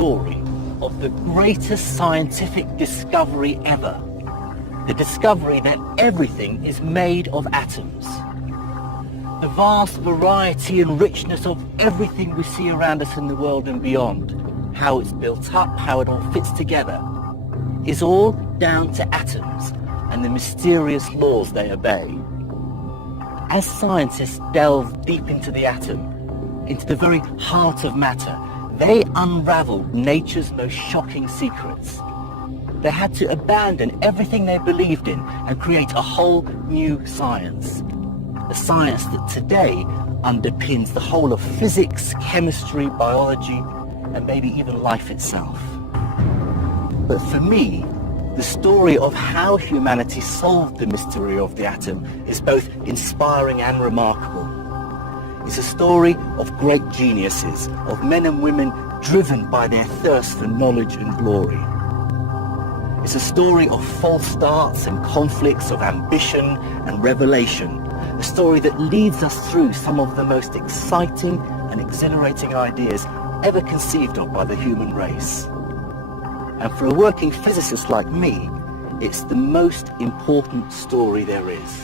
story of the greatest scientific discovery ever. The discovery that everything is made of atoms. The vast variety and richness of everything we see around us in the world and beyond, how it's built up, how it all fits together, is all down to atoms and the mysterious laws they obey. As scientists delve deep into the atom, into the very heart of matter, they unraveled nature's most shocking secrets. They had to abandon everything they believed in and create a whole new science. A science that today underpins the whole of physics, chemistry, biology, and maybe even life itself. But for me, the story of how humanity solved the mystery of the atom is both inspiring and remarkable. It's a story of great geniuses, of men and women driven by their thirst for knowledge and glory. It's a story of false starts and conflicts, of ambition and revelation. A story that leads us through some of the most exciting and exhilarating ideas ever conceived of by the human race. And for a working physicist like me, it's the most important story there is.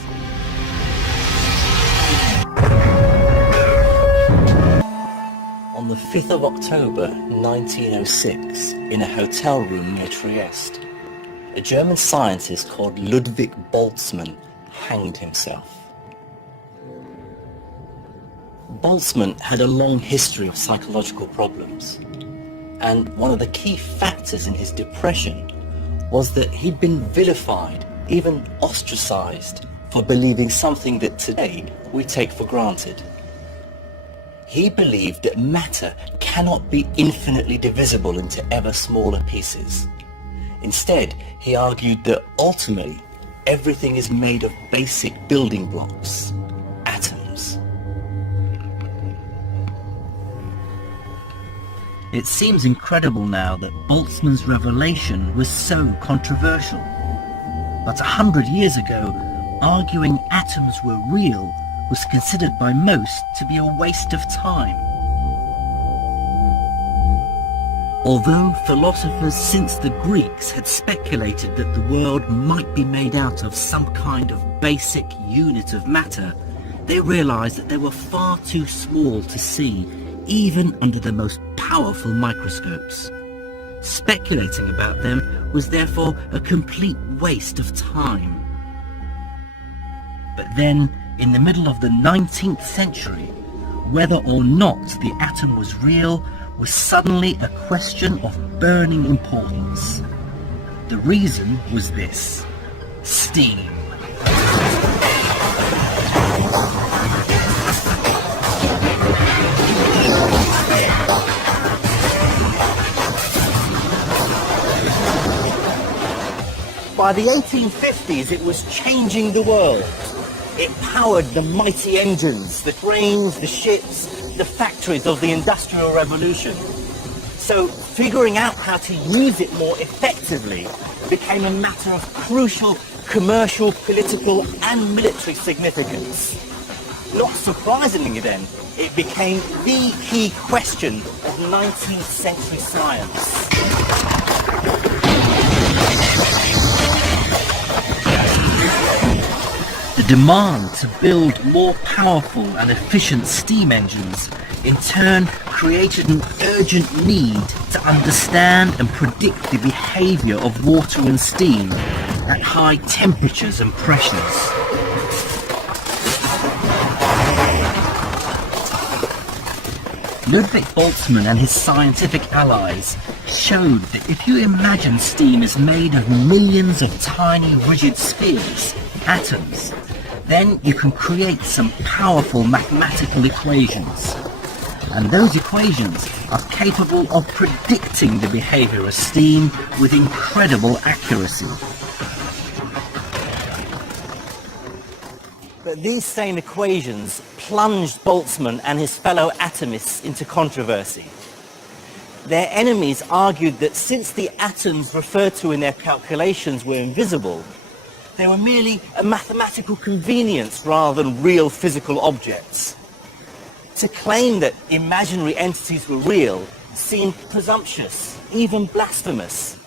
On the 5th of October 1906, in a hotel room near Trieste, a German scientist called Ludwig Boltzmann hanged himself. Boltzmann had a long history of psychological problems, and one of the key factors in his depression was that he'd been vilified, even ostracized, for believing something that today we take for granted. He believed that matter cannot be infinitely divisible into ever smaller pieces. Instead, he argued that ultimately everything is made of basic building blocks, atoms. It seems incredible now that Boltzmann's revelation was so controversial. But 100 years ago, arguing atoms were real was considered by most to be a waste of time. Although philosophers since the Greeks had speculated that the world might be made out of some kind of basic unit of matter, they realized that they were far too small to see, even under the most powerful microscopes. Speculating about them was therefore a complete waste of time. But then, in the middle of the 19th century, whether or not the atom was real was suddenly a question of burning importance. The reason was this: steam. By the 1850s, it was changing the world. It powered the mighty engines, the trains, the ships, the factories of the Industrial Revolution. So figuring out how to use it more effectively became a matter of crucial commercial, political and military significance. Not surprisingly then, it became the key question of 19th century science. The demand to build more powerful and efficient steam engines in turn created an urgent need to understand and predict the behavior of water and steam at high temperatures and pressures. Ludwig Boltzmann and his scientific allies showed that if you imagine steam is made of millions of tiny rigid spheres, atoms, then you can create some powerful mathematical equations. And those equations are capable of predicting the behavior of steam with incredible accuracy. But these same equations plunged Boltzmann and his fellow atomists into controversy. Their enemies argued that since the atoms referred to in their calculations were invisible, they were merely a mathematical convenience rather than real physical objects. To claim that imaginary entities were real seemed presumptuous, even blasphemous.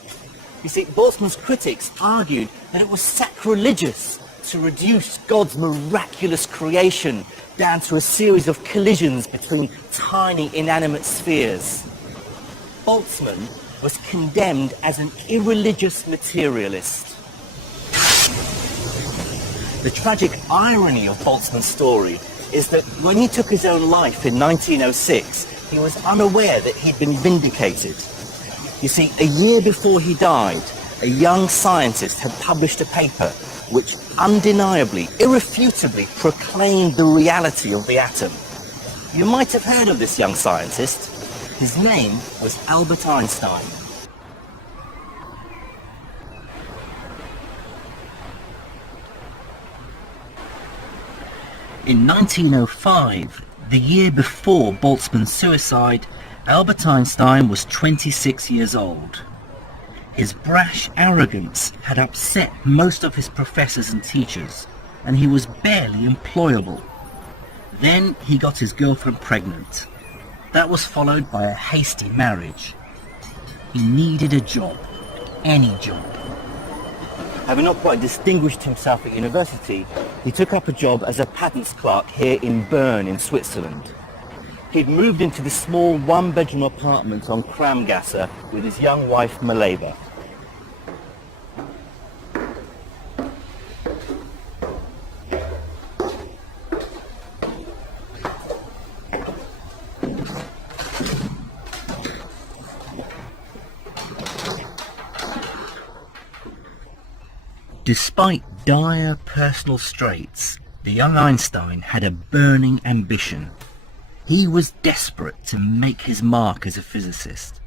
You see, Boltzmann's critics argued that it was sacrilegious to reduce God's miraculous creation down to a series of collisions between tiny inanimate spheres. Boltzmann was condemned as an irreligious materialist. The tragic irony of Boltzmann's story is that when he took his own life in 1906, he was unaware that he'd been vindicated. You see, a year before he died, a young scientist had published a paper which undeniably, irrefutably proclaimed the reality of the atom. You might have heard of this young scientist. His name was Albert Einstein. In 1905, the year before Boltzmann's suicide, Albert Einstein was 26 years old. His brash arrogance had upset most of his professors and teachers, and he was barely employable. Then he got his girlfriend pregnant. That was followed by a hasty marriage. He needed a job, any job. Having not quite distinguished himself at university, he took up a job as a patents clerk here in Bern in Switzerland. He'd moved into the small one-bedroom apartment on Kramgasse with his young wife Maleva. Despite dire personal straits, the young Einstein had a burning ambition. He was desperate to make his mark as a physicist.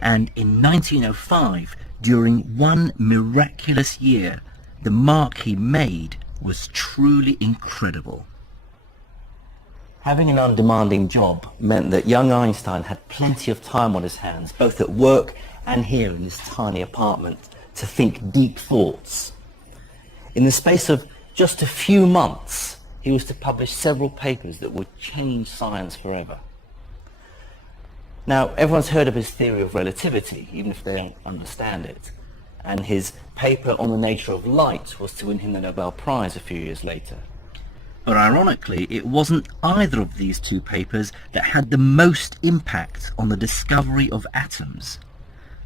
And in 1905, during one miraculous year, the mark he made was truly incredible. Having an undemanding job meant that young Einstein had plenty of time on his hands, both at work and here in this tiny apartment, to think deep thoughts. In the space of just a few months, he was to publish several papers that would change science forever. Now, everyone's heard of his theory of relativity, even if they don't understand it. And his paper on the nature of light was to win him the Nobel Prize a few years later. But ironically, it wasn't either of these two papers that had the most impact on the discovery of atoms.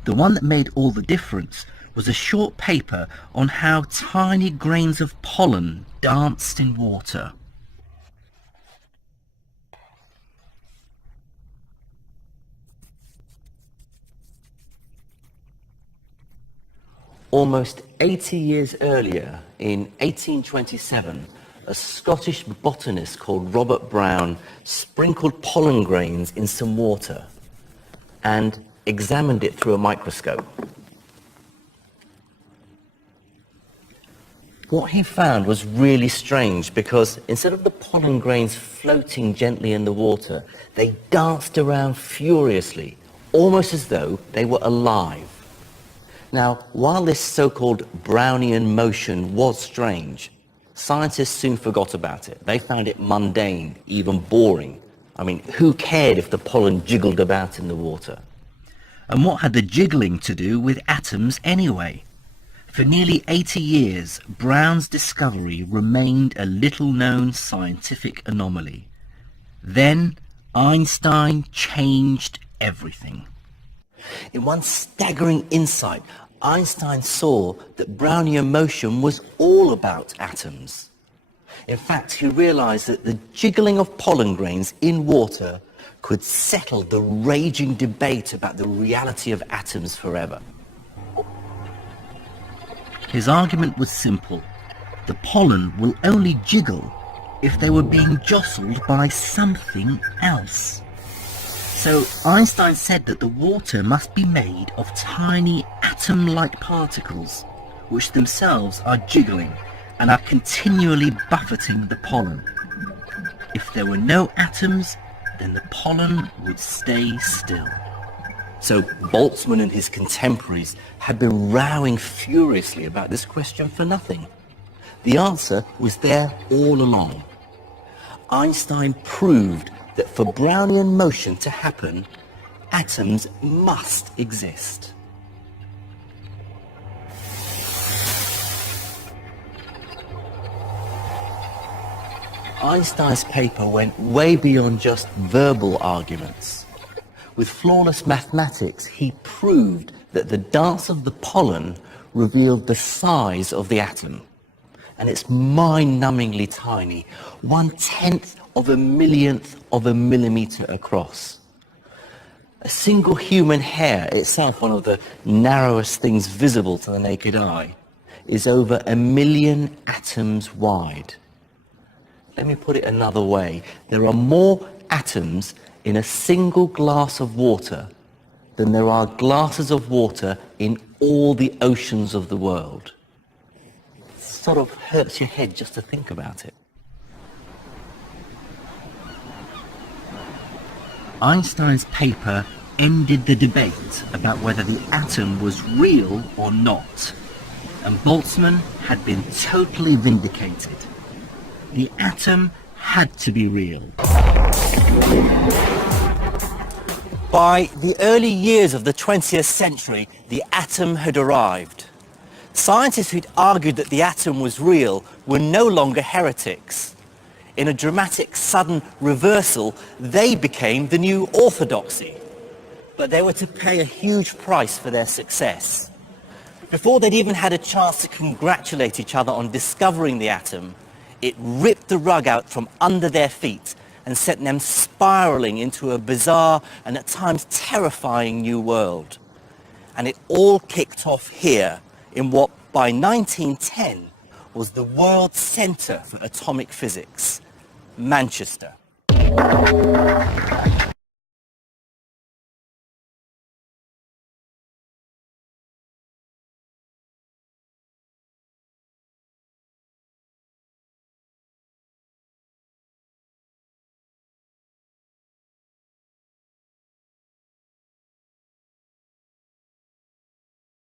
The one that made all the difference was a short paper on how tiny grains of pollen danced in water. Almost 80 years earlier, in 1827, a Scottish botanist called Robert Brown sprinkled pollen grains in some water and examined it through a microscope. What he found was really strange because instead of the pollen grains floating gently in the water, they danced around furiously, almost as though they were alive. Now, while this so-called Brownian motion was strange, scientists soon forgot about it. They found it mundane, even boring. I mean, who cared if the pollen jiggled about in the water? And what had the jiggling to do with atoms anyway? For nearly 80 years, Brown's discovery remained a little-known scientific anomaly. Then, Einstein changed everything. In one staggering insight, Einstein saw that Brownian motion was all about atoms. In fact, he realized that the jiggling of pollen grains in water could settle the raging debate about the reality of atoms forever. His argument was simple. The pollen will only jiggle if they were being jostled by something else. So Einstein said that the water must be made of tiny atom-like particles, which themselves are jiggling and are continually buffeting the pollen. If there were no atoms, then the pollen would stay still. So Boltzmann and his contemporaries had been rowing furiously about this question for nothing. The answer was there all along. Einstein proved that for Brownian motion to happen, atoms must exist. Einstein's paper went way beyond just verbal arguments. With flawless mathematics, he proved that the dance of the pollen revealed the size of the atom. And it's mind-numbingly tiny, 1/10 of a millionth of a millimeter across. A single human hair, itself one of the narrowest things visible to the naked eye, is over 1 million atoms wide. Let me put it another way. There are more atoms in a single glass of water than there are glasses of water in all the oceans of the world. It sort of hurts your head just to think about it. Einstein's paper ended the debate about whether the atom was real or not, and Boltzmann had been totally vindicated. The atom had to be real. By the early years of the 20th century, the atom had arrived. Scientists who'd argued that the atom was real were no longer heretics. In a dramatic, sudden reversal, they became the new orthodoxy. But they were to pay a huge price for their success. Before they'd even had a chance to congratulate each other on discovering the atom, it ripped the rug out from under their feet and sent them spiraling into a bizarre and at times terrifying new world. And it all kicked off here in what by 1910 was the world centre for atomic physics, Manchester.